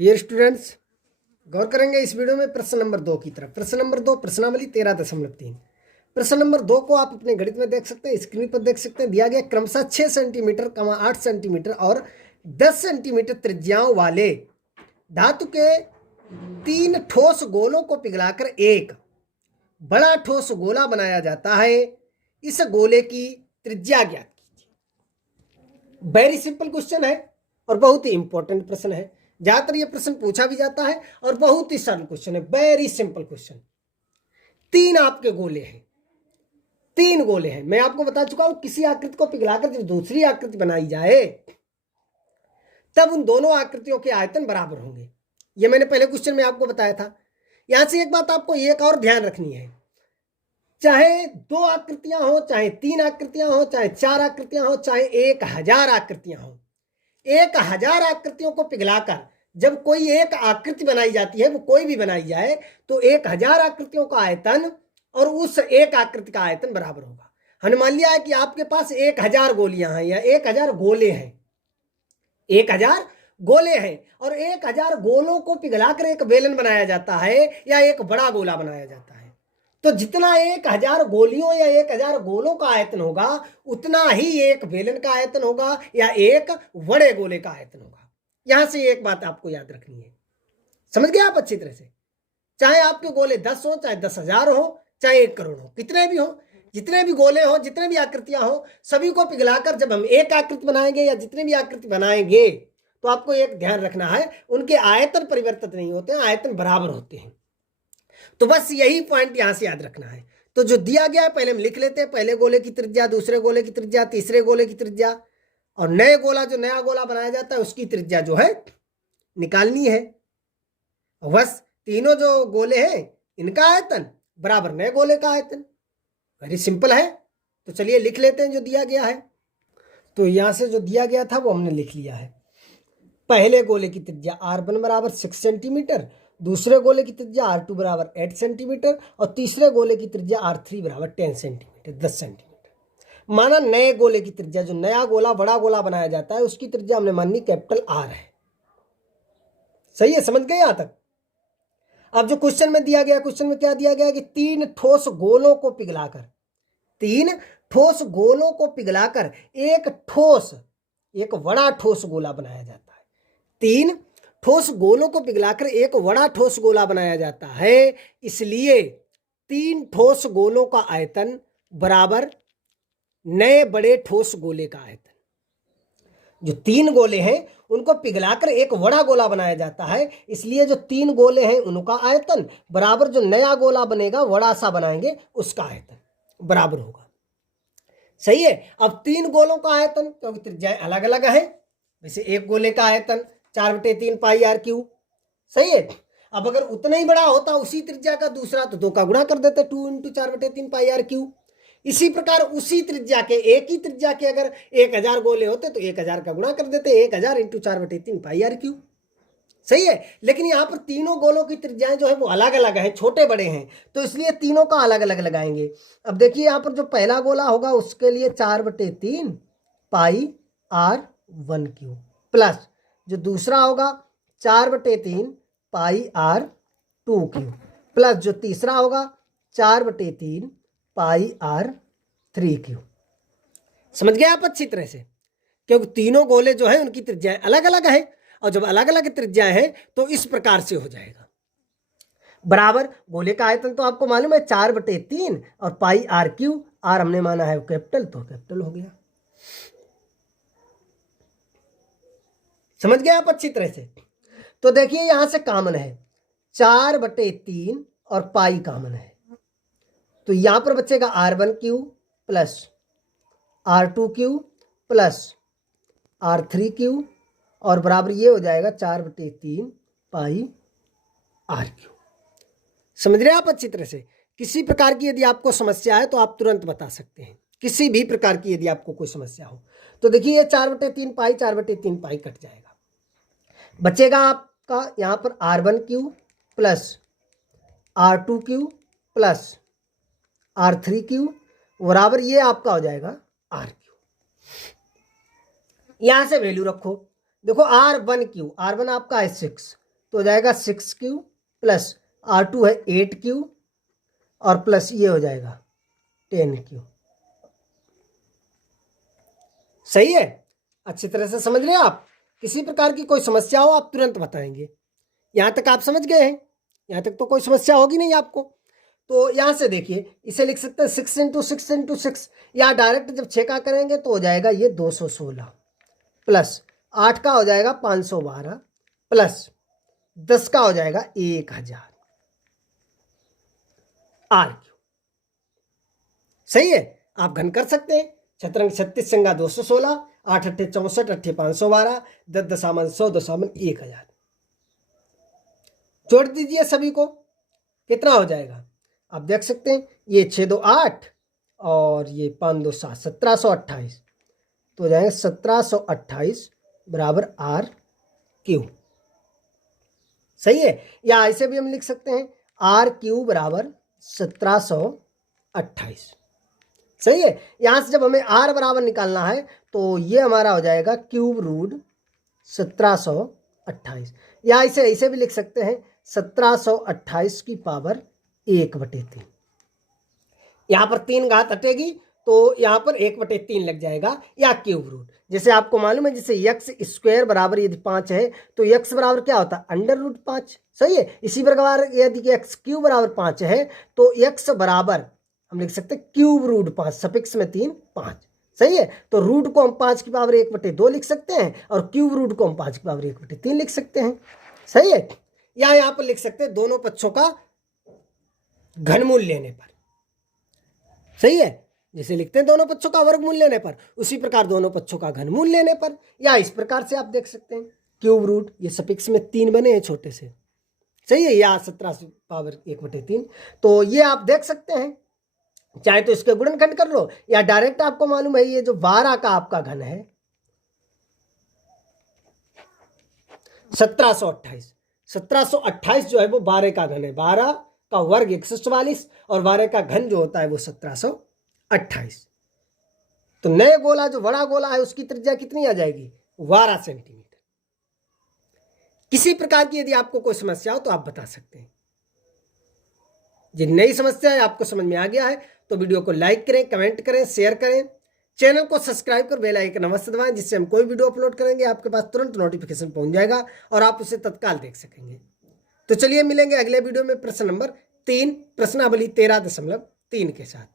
Dear students, गौर करेंगे इस video में प्रश्न नंबर 2 की तरफ। प्रश्न नंबर 2 प्रश्नावली 13.3। प्रश्न नंबर 2 को आप अपने गणित में देख सकते हैं, स्क्रीन पर देख सकते हैं। दिया गया क्रमशः 6 सेंटीमीटर, 8 सेंटीमीटर और 10 सेंटीमीटर त्रिज्याओं वाले धातु के 3 ठोस गोलों को पिघलाकर एक बड़ा ठोस गोला बनाया जाता है। इस गोले की त्रिज्या ज्ञात कीजिए। वेरी सिंपल क्वेश्चन है और बहुत ही इंपॉर्टेंट प्रश्न है। ज्यादातर ये प्रश्न पूछा भी जाता है और बहुत ही सरल क्वेश्चन है, वेरी सिंपल क्वेश्चन। 3 आपके गोले हैं, 3 गोले हैं। मैं आपको बता चुका हूं, किसी आकृति को पिघलाकर जब दूसरी आकृति बनाई जाए तब उन दोनों आकृतियों के आयतन बराबर होंगे। ये मैंने पहले क्वेश्चन में आपको बताया था। यहां से एक बात आपको एक और ध्यान रखनी है, चाहे 2 आकृतियां हो, चाहे 3 आकृतियां हो, चाहे 4 आकृतियां हो, चाहे 1000 आकृतियां हो, 1000 आकृतियों को पिघलाकर जब कोई एक आकृति बनाई जाती है, वो कोई भी बनाई जाए, तो 1000 आकृतियों का आयतन और उस एक आकृति का आयतन बराबर होगा। हमने मान लिया है कि आपके पास 1000 गोलियां हैं या 1000 गोले हैं, 1000 गोले हैं और 1000 गोलों को पिघलाकर एक बेलन बनाया जाता है या एक बड़ा गोला बनाया जाता है। तो जितना 1000 गोलियों या 1000 गोलों का आयतन होगा, उतना ही एक बेलन का आयतन होगा या एक बड़े गोले का आयतन होगा। यहां से एक बात आपको याद रखनी है, समझ गए आप अच्छी तरह से। चाहे आपके गोले 10 हो, चाहे 10,000 हो, चाहे 1 करोड़ हो, कितने भी हो, जितने भी गोले हो, जितने भी आकृतियां हो, सभी को पिघलाकर जब हम एक आकृति बनाएंगे या जितने भी आकृति बनाएंगे, तो आपको एक ध्यान रखना है, उनके आयतन परिवर्तित नहीं होते हैं, आयतन बराबर होते हैं। तो बस यही पॉइंट यहां से याद रखना है। तो जो दिया गया है पहले हम लिख लेते हैं, पहले गोले की त्रिज्या, दूसरे गोले की त्रिज्या, तीसरे गोले की त्रिज्या और नए गोला, जो नया गोला बनाया जाता है उसकी त्रिज्या जो है निकालनी है। बस तीनों जो गोले हैं इनका आयतन बराबर नए गोले का आयतन। वेरी सिंपल है। तो चलिए लिख लेते हैं जो दिया गया है। तो यहां से जो दिया गया था वो हमने लिख लिया है। पहले गोले की त्रिज्या r1 बराबर 6 सेंटीमीटर, दूसरे गोले की त्रिज्या r2 बराबर 8 सेंटीमीटर और तीसरे गोले की त्रिज्या r3 बराबर 10 सेंटीमीटर, 10 सेंटीमीटर। माना नए गोले की त्रिज्या, जो नया गोला बड़ा गोला बनाया जाता है, उसकी त्रिज्या हमने मानी कैपिटल R है। सही है, समझ गए यहां तक। अब जो क्वेश्चन में दिया गया, क्वेश्चन में क्या दिया गया कि 3 ठोस गोलों को पिघलाकर, 3 ठोस गोलों को पिघलाकर एक ठोस, एक बड़ा ठोस गोला बनाया जाता है। 3 ठोस गोलों को पिघलाकर एक बड़ा ठोस गोला बनाया जाता है। इसलिए 3 ठोस गोलों का आयतन बराबर नए बड़े ठोस गोले का आयतन। जो 3 गोले हैं उनको पिघलाकर एक बड़ा गोला बनाया जाता है, इसलिए जो 3 गोले हैं उनका आयतन बराबर जो नया गोला बनेगा, बड़ा सा बनाएंगे, उसका आयतन बराबर होगा। सही है। अब 3 गोलों का आयतन, क्योंकि त्रिज्याएं अलग अलग है, वैसे एक गोले का आयतन 4/3 पाई r क्यूब। सही है। अब अगर उतना ही बड़ा होता उसी त्रिज्या का दूसरा, तो 2 का गुणा कर देते, 2 × 4/3 पाई r क्यूब। इसी प्रकार उसी त्रिज्या के, एक ही त्रिज्या के अगर 1000 गोले होते तो 1000 का गुणा कर देते, 1000 × 4/3 पाई r क्यूब। सही है। लेकिन यहाँ पर तीनों गोलों की त्रिज्याएं जो है वो अलग अलग है, छोटे बड़े हैं, तो इसलिए तीनों का अलग अलग लगाएंगे। अब देखिए यहाँ पर जो पहला गोला होगा उसके लिए 4/3 पाई r1 क्यूब, प्लस जो दूसरा होगा 4/3 पाई r2 क्यूब, प्लस जो तीसरा होगा 4/3 पाई r3 क्यूब। समझ गए आप अच्छी तरह से, क्योंकि तीनों गोले जो है उनकी त्रिज्याएं अलग अलग है, और जब अलग अलग त्रिज्याएं हैं तो इस प्रकार से हो जाएगा। बराबर गोले का आयतन तो आपको मालूम है 4/3 और पाई r क्यूब, r हमने माना है कैपिटल, तो कैपिटल हो गया। समझ गए आप अच्छी तरह से। तो देखिए यहां से कॉमन है 4/3 और पाई कॉमन है, तो यहां पर बचेगा r1 cube plus r2 cube plus r3 cube और बराबर ये हो जाएगा 4/3 पाई r क्यूब। समझ रहे हैं आप अच्छी तरह से। किसी प्रकार की यदि आपको समस्या है तो आप तुरंत बता सकते हैं, किसी भी प्रकार की यदि आपको कोई समस्या हो। तो देखिए ये 4/3 पाई, 4/3 पाई कट जाएगा, बचेगा आपका यहाँ पर r1 cube plus r2 cube plus r3 cube बराबर ये आपका हो जाएगा r क्यूब। यहां से वैल्यू रखो, देखो r1 क्यूब, r1 आपका है 6, तो हो जाएगा 6Q प्लस R2 है 8Q और प्लस ये हो जाएगा 10Q। सही है, अच्छी तरह से समझ रहे हैं आप। किसी प्रकार की कोई समस्या हो आप तुरंत बताएंगे। यहाँ तक आप समझ गए हैं, यहाँ तक तो कोई समस्या होगी नहीं आपको। तो यहाँ से देखिए इसे लिख सकते हैं 6 इंटू 6 इंटू 6, या डायरेक्ट जब 6 का करेंगे तो हो जाएगा ये 216 प्लस 8 का हो जाएगा 512 प्लस 10 का हो जाएगा 1000 RQ। सही है, आप घन कर सकते हैं। शतरंग 36 संगा 216, 8 अट्ठे 64, अट्ठे 512, 10 दशामन 100 दशामन 1000। जोड़ दीजिए सभी को, कितना हो जाएगा आप देख सकते हैं। ये 6 2 8 और ये 5 2 7, 1728। तो हो जाएगा 1728 बराबर RQ। सही है, या ऐसे भी हम लिख सकते हैं RQ बराबर 1728। सही है, यहां से जब हमें R बराबर निकालना है तो ये हमारा हो जाएगा क्यूब रूट 1728, या ऐसे भी लिख सकते हैं 1728 की पावर 1/3। यहाँ पर 3 घात हटेगी तो यहाँ पर 1/3 लग जाएगा, या क्यूब रूट। जैसे आपको मालूम है जैसे x स्क्वायर बराबर यदि 5 है तो x बराबर क्या होता है √5। सही है, इसी प्रकार यदि x क्यूब बराबर 5 है तो x बराबर हम लिख सकते हैं क्यूब रूट 5, सफिक्स में 3 5। सही है, तो रूट को हम 5 की पावर 1/2 लिख सकते हैं और क्यूब रूट को हम 5 की पावर 1/3 लिख सकते हैं। सही है, या यहाँ पर लिख सकते हैं दोनों पक्षों का घनमूल लेने पर। सही है, जैसे लिखते हैं दोनों पक्षों का वर्गमूल लेने पर, उसी प्रकार दोनों पक्षों का घनमूल लेने पर, या इस प्रकार से आप देख सकते हैं क्यूब रूट, ये सफिक्स में 3 बने हैं छोटे से। सही है, या 17 की पावर 1/3। तो ये आप देख सकते हैं, चाहे तो इसके गुणनखंड कर लो या डायरेक्ट आपको मालूम है ये जो 12 का आपका घन है 1728 जो है वो 12 का घन है। 12 का वर्ग 144 और 12 का घन जो होता है वो 1728। तो नए गोला जो बड़ा गोला है उसकी त्रिज्या कितनी आ जाएगी 12 सेंटीमीटर। किसी प्रकार की यदि आपको कोई समस्या हो तो आप बता सकते हैं। जिन नई समस्या है आपको समझ में आ गया है तो वीडियो को लाइक करें, कमेंट करें, शेयर करें, चैनल को सब्सक्राइब कर बेल आइकन अवश्य दबाएं, जिससे हम कोई वीडियो अपलोड करेंगे आपके पास तुरंत नोटिफिकेशन पहुंच जाएगा और आप उसे तत्काल देख सकेंगे। तो चलिए मिलेंगे अगले वीडियो में प्रश्न नंबर 3, प्रश्नावली 13.3 के साथ।